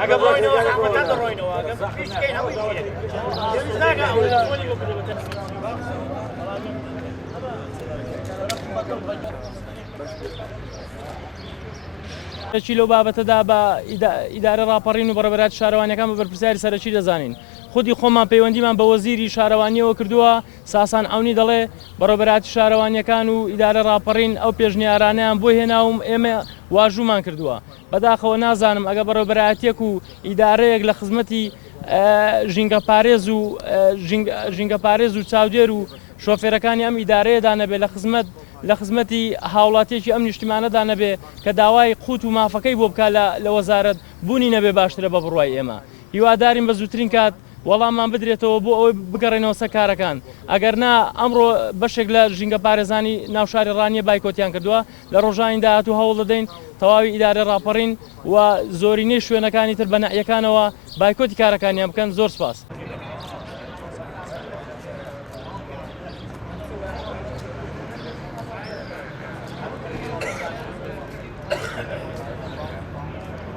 ئەگە بڕۆینەوە زەحمەتان دەڕۆینەوە ئەگە پێش بکەین هەمووی پێویست ناکە ئەو تۆنی بکرێت چی لەو بابەتەدا بە ئیدارە ڕاپەڕین و بەڕێوەبەرات شارەوانیەکان بە بەرپرسیاری سەرەکی دەزانین. خودی خۆمان پەیوەندیمان بە وەزیری شارەوانیەوە کردووە، ساسان ئەونی دەڵێ بەڕێوەبەراتی شارەوانیەکان و ئیدارە ڕاپەڕین ئەو پێشنیارانەیان بۆ هێناوم ئێمە واژوومان کردووە. بەداخەوە نازانم ئەگە بەڕێوەبەراتیەک و ئیدارەیەک لە خزمەتی ژینگە پارێز و چاودێر و شۆفێرەکانی ئەم ئیدارەیەدا نەبێت لە خزمەتی هاوڵاتیەکی ئەم نیشتیمانەدا نەبێ کە داوای قوت و مافەکەی بۆ بکات لە وەزارەت بوونی نەبێ باشترە بە بڕوای ئێمە. هیوادارین بە زووترین کات وەڵاممان بدرێتەوە بۆ ئەوەی بگەڕێنەوە سەر کارەکان. ئەگەر نا ئەمڕۆ بەشێک لە ژینگە پارێزانی ناوشاری ڕانیە بایکۆتیان کردووە، لە ڕۆژانی داهاتوو هەوڵ دەدەین تەواوی ئیدارە ڕاپەڕین و زۆرینەی شوێنەکانی تر بە نەحیەکانەوە بایکۆتی کارەکانیان بکەن. زۆر سپاس.